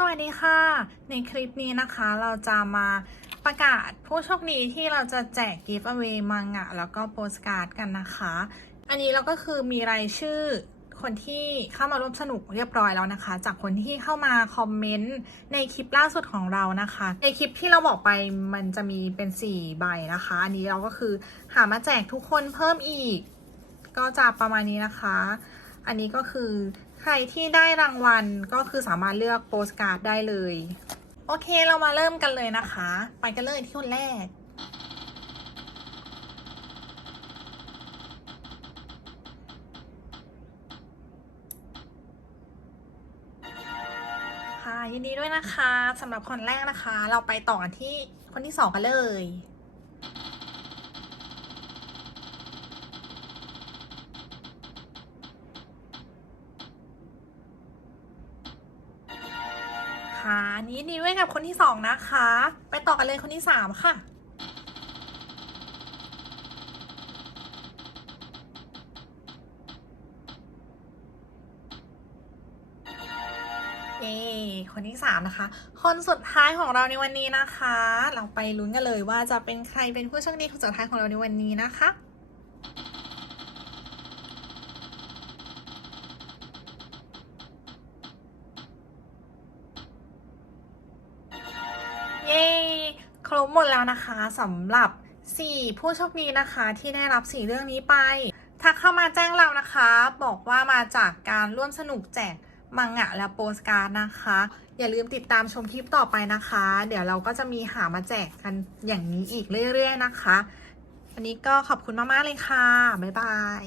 สวัสดีค่ะ ในคลิปนี้นะคะเราจะมาประกาศผู้โชคดีที่เราจะแจกกิฟต์อเวย์มังงะแล้วก็โปสการ์ดกันนะคะ อันนี้เราก็คือมีรายชื่อคนที่เข้ามาร่วมสนุกเรียบร้อยแล้วนะคะ จากคนที่เข้ามาคอมเมนต์ในคลิปล่าสุดของเรานะคะ ในคลิปที่เราบอกไปมันจะมีเป็น4ใบนะคะ อันนี้เราก็คือหามาแจกทุกคนเพิ่มอีก ก็จะประมาณนี้นะคะ อันนี้ก็คือใครที่ได้รางวัลก็คือสามารถเลือกโปสการ์ดได้เลย โอเคเรามาเริ่มกันเลยนะคะ ไปกันเลยที่คนแรก ค่ะยินดีด้วยนะคะสำหรับคนแรกนะคะ เราไปต่อที่คนที่สองกันเลย นนี้ดีด้วยกับคนที่สองนะคะ ไปต่อกันเลยคนที่สามค่ะเย้คนที่สามนะคะ คนสุดท้ายของเราในวันนี้นะคะ เราไปลุ้นกันเลยว่าจะเป็นใครเป็นผู้โชคดีคนสุดท้ายของเราในวันนี้นะคะ เย้ครบหมดแล้วนะคะสำหรับ 4 ผู้โชคดีนะคะที่ได้รับ 4 เรื่องนี้ไปทักเข้ามาแจ้งเรานะคะ บอกว่ามาจากการร่วมสนุกแจกมังงะและโปสการ์ดนะคะ อย่าลืมติดตามชมคลิปต่อไปนะคะ เดี๋ยวเราก็จะมีหามาแจกกันอย่างนี้อีกเรื่อยๆนะคะ วันนี้ก็ขอบคุณมากๆเลยค่ะ บ๊ายบาย